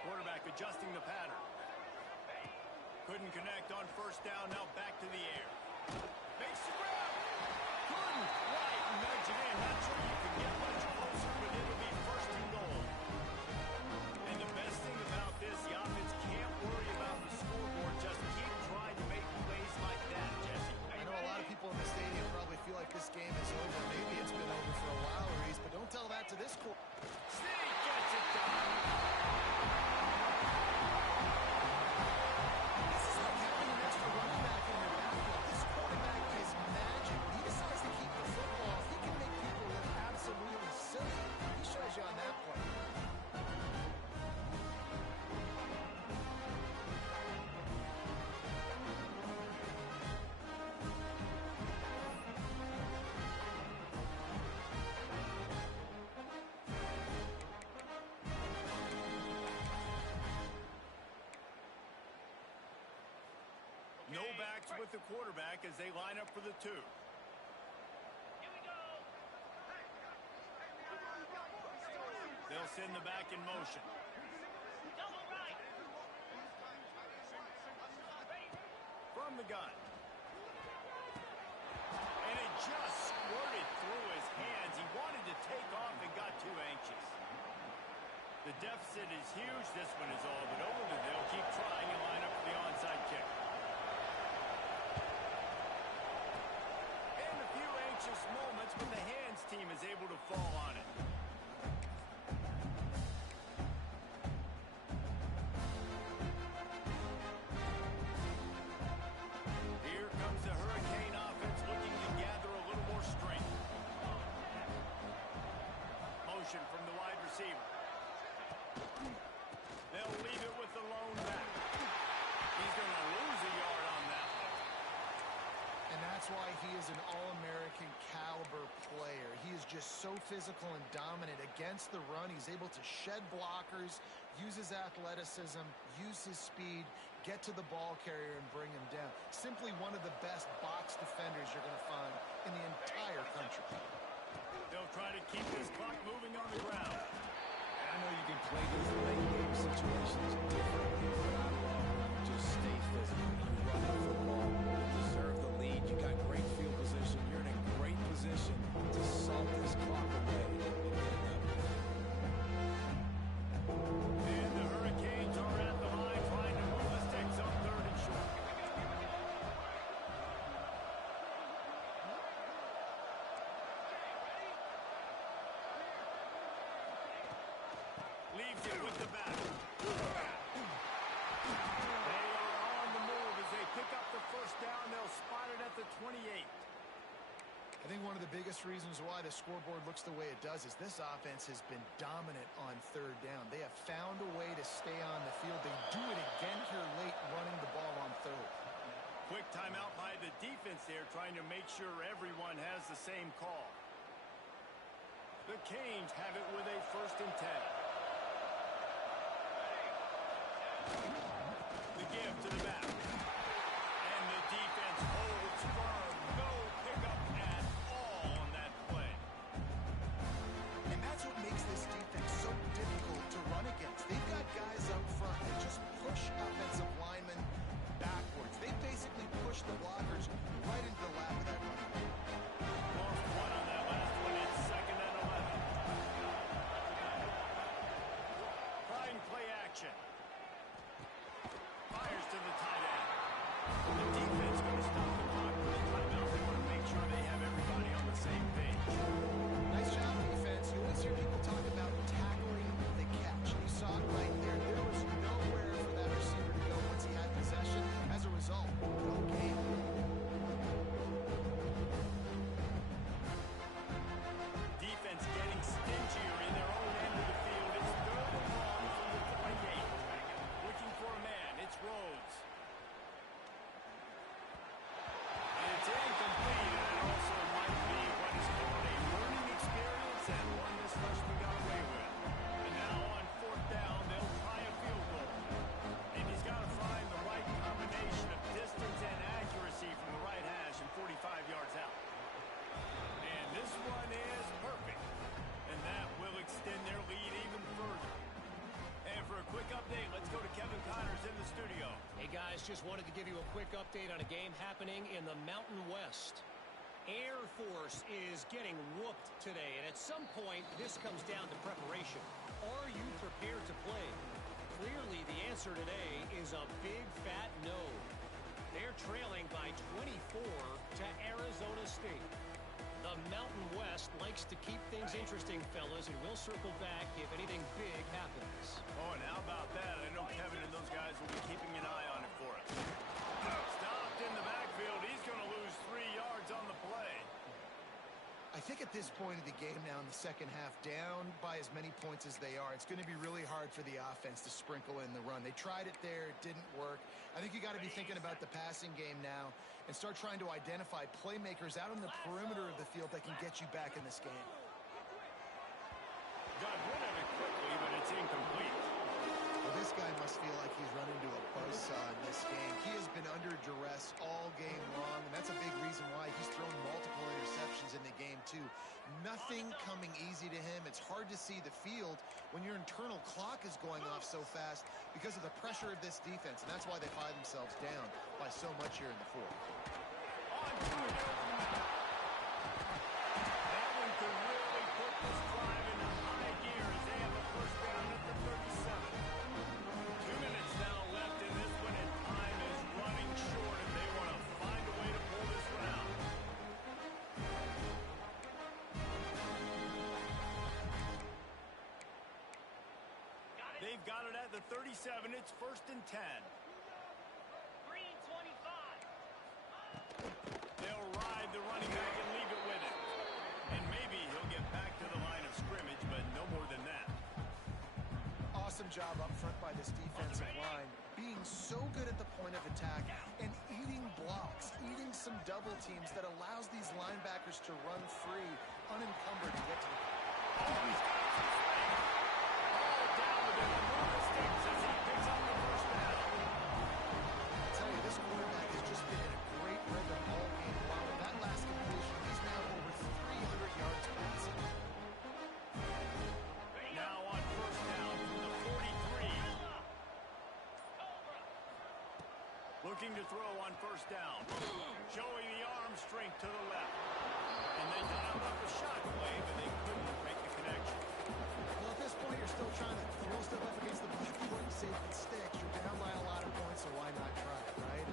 Quarterback adjusting the pattern. Couldn't connect on first down. Now back to the air. Makes the grab. Couldn't quite nudge it in. Not sure you can get much closer, but it'll be first and goal. And the best thing about this, the offense can't worry about the scoreboard. Just keep trying to make plays like that, Jesse. I know a lot of people in the stadium probably feel like this game is over. Maybe it's been over for a while, Reese, but don't tell that to this court. Sneak gets it done. This is like having an extra running back in your backfield. This quarterback is magic. When he decides to keep the football, he can make people look absolutely silly. He shows you on that play. No backs with the quarterback as they line up for the two. Here we go. They'll send the back in motion. Double right. From the gun. And it just squirted through his hands. He wanted to take off and got too anxious. The deficit is huge. This one is all but over, but they'll keep trying and line up for the onside kick. And a few anxious moments, but the hands team is able to fall on it. Here comes the Hurricane offense looking to gather a little more strength. Motion from the wide receiver. They'll leave it with the lone back. He's going to lose a yard on that one. And that's why he is an All-American caliber player. He is just so physical and dominant against the run. He's able to shed blockers, use his athleticism, use his speed, get to the ball carrier and bring him down. Simply one of the best box defenders you're going to find in the entire country. They'll try to keep this clock moving on the ground. I know you can play these late game situations differently, but I love when you just stay physical. You run the football, you deserve the lead, you got great field position, you're in a great position to salt this clock away and get it up. And the Hurricanes are at the line trying to move the sticks on third and short. Leaves it with the back. They are on the move as they pick up the first down. They'll spot it at the 28. I think one of the biggest reasons why the scoreboard looks the way it does is this offense has been dominant on third down. They have found a way to stay on the field. They do it again here late, running the ball on third. Quick timeout by the defense there, trying to make sure everyone has the same call. The Canes have it with a 1st and 10. The give to the back. And the defense holds firm. No pickup at all on that play. And that's what makes this defense so difficult to run against. They've got guys up front that just push offensive linemen action. Fires to the tight end. The defense going to stop the clock with a timeout. They want to make sure they have everybody on the same page. Nice job, defense. You always hear people talk about tackling the catch. You saw it right there. There was nowhere for that receiver to go once he had possession. As a result, no gain. Defense getting stingier in their own end of the field. It's 3rd and long from the 28. Looking for a man. It's Rhodes. And it's incomplete. And it also might be what is called a learning experience and one this freshman got away with. And now on 4th down, they'll try a field goal. And he's got to find the right combination of distance and accuracy from the right hash and 45 yards out. And this one is perfect. And that will extend their lead even further. And for a quick update, let's go to Kevin Connors in the studio. Hey, guys, just wanted to give you a quick update on a game happening in the Mountain West. Air Force is getting whooped today, and at some point, this comes down to preparation. Are you prepared to play? Clearly, the answer today is a big, fat no. They're trailing by 24 to Arizona State. The Mountain West likes to keep things interesting, fellas, and we'll circle back if anything big happens. Oh, and how about that? I know Kevin and those guys will be keeping an eye on it for us. Stopped in the backfield. He's going to lose 3 yards on the play. I think at this point of the game now in the second half, down by as many points as they are, it's going to be really hard for the offense to sprinkle in the run. They tried it there. It didn't work. I think you got to be thinking about the passing game now and start trying to identify playmakers out on the perimeter of the field that can get you back in this game. Got rid of it quickly, but it's incomplete. Well, this guy must feel like he's run into a buzzsaw in this game. He has been under duress all game long, and that's a big reason why he's thrown multiple interceptions in the game, too. Nothing coming easy to him. It's hard to see the field when your internal clock is going off so fast because of the pressure of this defense, and that's why they find themselves down by so much here in the fourth. That one could really put this drive into high gear as they have a first down at the 37. 2 minutes now left in this one, and time is running short, and they want to find a way to pull this round. They've got it at the 37. It's 1st and 10. Green 25. They'll ride the running back and leave it with him. And maybe he'll get back to the line of scrimmage, but no more than that. Awesome job up front by this defensive line, being so good at the point of attack and eating blocks, eating some double teams that allows these linebackers to run free, unencumbered, and get to the... Oh, he's got some space. Ball down with him. No mistakes as he picks up the first down. I tell you, this quarterback has just been in a great rhythm all game long. With that last completion, he's now over 300 yards passing. Now on first down from the 43. Looking to throw on first down. Showing the arm strength to the left. And they dialed up the shot play, but they couldn't make the connection. Well, at this point, you're still trying to throw stuff up against the backboard and see if it sticks. You're down by a lot of points, so why not try it, right?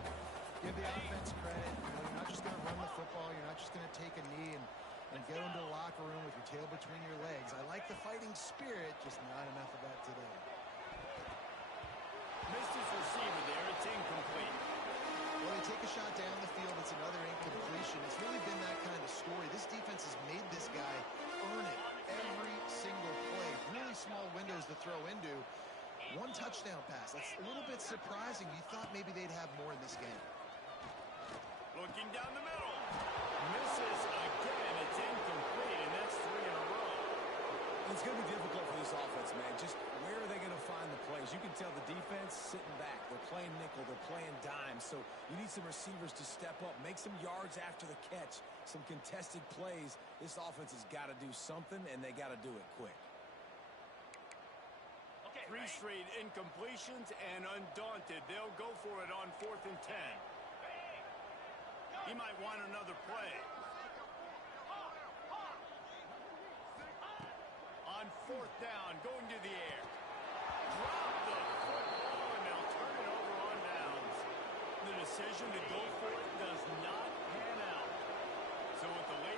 Give the offense credit. You know, you're not just going to run the football. You're not just going to take a knee and go into the locker room with your tail between your legs. I like the fighting spirit, just not enough of that today. Missed his receiver there. It's incomplete. Well, they take a shot down the field. It's another incompletion. It's really been that kind of story. This defense has made this guy earn it every single play. Really small windows to throw into. One touchdown pass. That's a little bit surprising. You thought maybe they'd have more in this game. Looking down the middle. Misses again. It's incomplete, and that's 3 in a row. It's going to be difficult for this offense, man. Just where are they going to find the plays? You can tell the defense sitting back. They're playing nickel. They're playing dime. So you need some receivers to step up, make some yards after the catch, some contested plays. This offense has got to do something, and they got to do it quick. Okay, 3 straight incompletions, and undaunted, they'll go for it on 4th and 10. He might want another play. On 4th down, going to the air. drop the football, and they'll turn it over on downs. The decision to go for it does not pan out. So with the lead